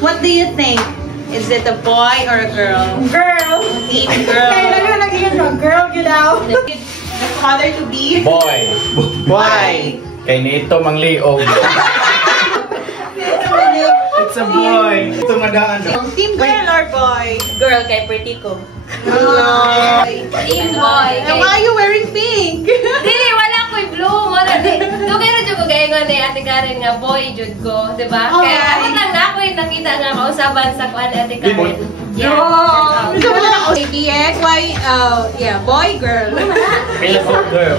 What do you think? Is it a boy or a girl? Girl. Team girl. Girl, get out. The father to be? Boy. Why? Kay nito mangliog. It's a boy. Ito madaan. Team girl or boy? Girl kay pretty ko. Team boy. Why are you wearing pink? Dili, wala ko'y blue. Wala. Dugay na dyan ko gayon ni Ate Karen nga boy, jud ko. Diba? Kaya ako lang na ako'y nakita nga kausaban sa kuan ni Ate Karen. Yeah. DX, why? Yeah, boy, girl. Pila ko girl.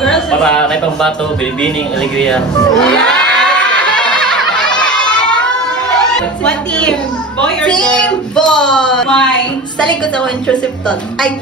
Girls. Para kay pambato, bilibining alegria. What team? Boy or girl? Team boy. Why? Sa likod ako intrusive thought. Ay.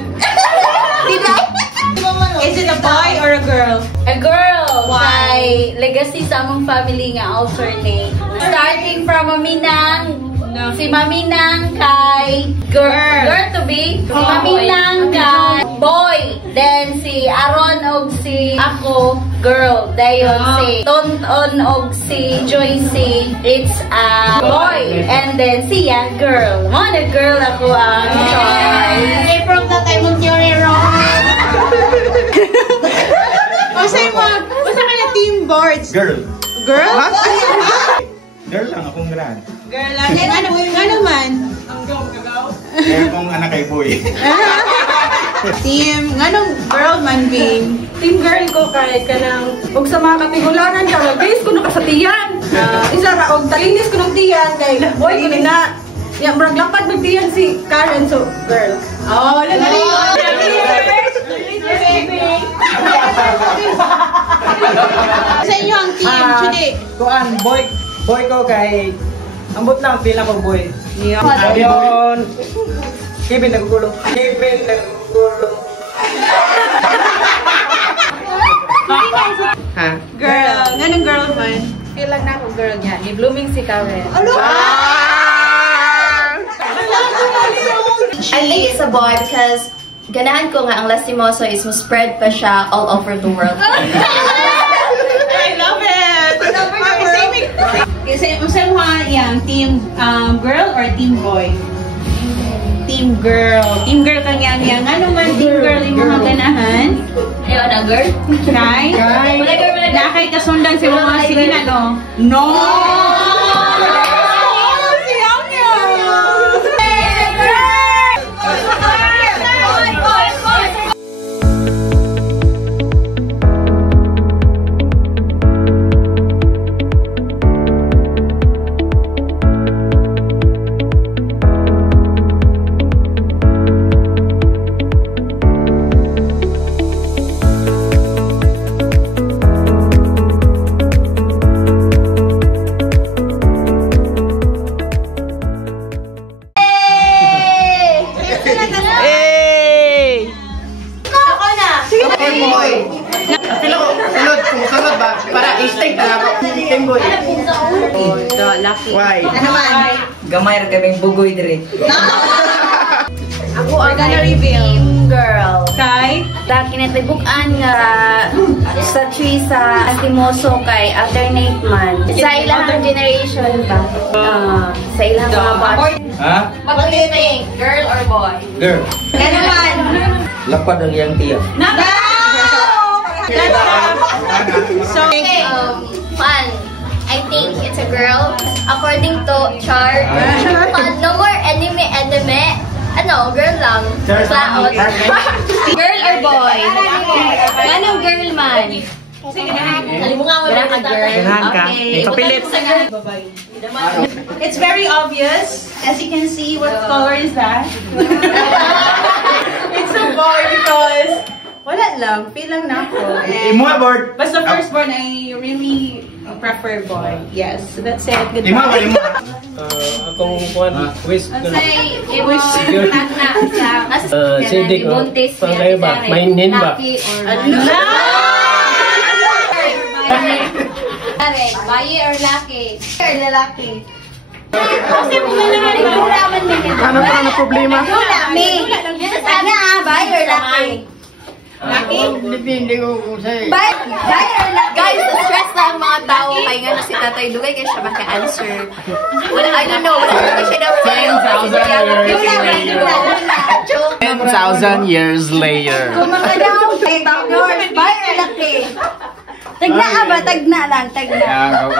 Is it a boy or a girl? A girl. Why? Kay legacy sa among family nga alternate. Starting from Maminang. No. Si Maminang kay girl. Girl to be. Si Maminang kay boy. Then si Aaron og si ako girl. Dayon si Tonton og si Joycey. It's a boy. And then siya girl. Mo na girl ako ang choice. From the time of your Basta ka na team boards. Girl. Girl? Girl lang akong grand. Girl lang. Nga naman. Kaya akong anak kay boy. Team, nga nung girl man, Bing. Team girl ko kay kanang og sa mga katigularan ka guys ko nakasatiyan. Isa ra og talinis ko ng tiyan kay boy ko na. Ya murag lapad ng tiyan si Karen so girl. Oh, lalaki. Sa inyo ang team today. Kuan boy ko kay ambot lang pila ko boy. Yeah. Ayon. Kevin naggulo. Ha? Girl. Nga nung girl man. Ilang na ako girl niya. Ni blooming si Karen. I think it's a boy because ganahan ko nga ang Lastimoso is spread pa siya all over the world. I love it! Kasi mo yang team girl or team boy? Team girl. Team girl kang yang. Ano man team girl yung mga ganahan? Ayaw na girl? Kay? Wala girl, wala girl. Nakay kasundan si mga sige na no? No! Sunod ba? Para instinct na ako. Team boy. Lucky. Why? Ano naman? Gamay ra kaming bugoy dire. Ako We're gonna reveal. team girl. Kay? Dahil kinatibukan nga sa tree sa Lastimoso kay alternate man. Sa ilang generation ba? Sa ilang mga batch. Ha? What do you think? Girl or boy? Girl. Nga naman? Lapad ang iyang tiya. So, Okay, fun. I think it's a girl. According to Char, no more anime. Ano, girl lang. Klaot. Girl or boy? Anong girl man? Halimungan mo na ka girl. Ganahan ka. Okay. Ipapilit. it's very obvious. As you can see, what color is that? It's a boy because wala lang, feel lang na ako. Imo abort. But the firstborn, I really prefer boy. Yes, so that's it. Imo abort imo. Akong kuan wish Say, wish na sa Sidik, oh. buntis Pangay ba? Mainin ba? Lucky or bayi or lucky? Or lalaki? Kasi kung naman ikaw naman Ano pa na problema? Me. Bayi or lucky? Depende ko kung sa'yo. Bayi or lucky? Guys, pahinga na si Tatay Dugay kaya siya maka-answer. Wala, I don't know. Wala na siya daw. 10,000 years later. Kung makadaw, bye or laki? Tagna ba? Tagna lang, tagna.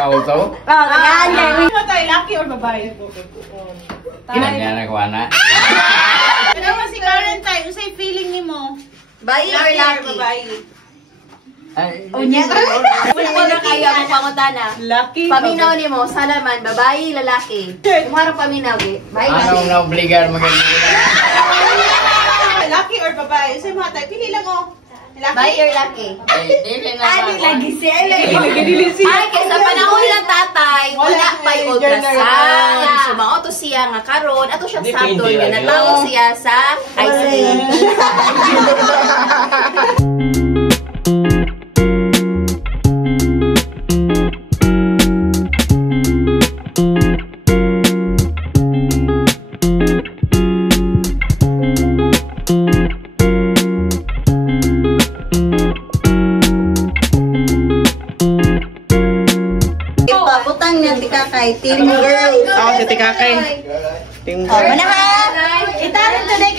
Auto? Tagaan lang. Ano tayo, lucky or babae? Yan nagawa na. Ano mo si Karen tayo? Usay feeling ni mo? Bye or lucky? Unya. Wala ko na kayo ang pangutana. Lucky. Paminaw ni mo, salaman, babae, lalaki. Kung harap paminaw, bye Anong na-obligar maganda? Lucky or babae? Usay mo tayo, pili lang oh. Lucky. Bye or lucky? Dili na Lagi siya. Ay, kaysa panahon ng tatay, wala pa yung ultrasound. Sumauto siya nga karon, ato siya sakto nga natawag siya sa ICU. Butang niya tika kay Team Girl. Ako si Tikakay. Team Oh, manahan. Itarin today.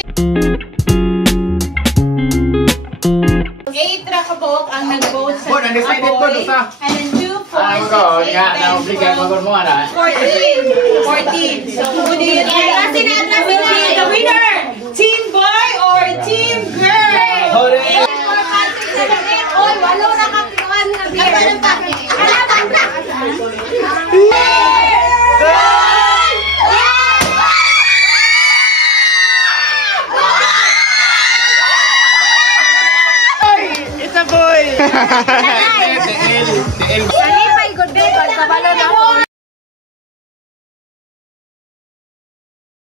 8 ra ka buok ang nag-vote sa Bon, undecided po, Lusa. And then 2, 4, 6, Ano ko? 8, Nga, 10, na-obligar magod mo na. 14. 14. So, who do you think? The winner! Team boy or team girl? Hooray! Oy, walo na kang kinuan nga beer. It's a boy! The L.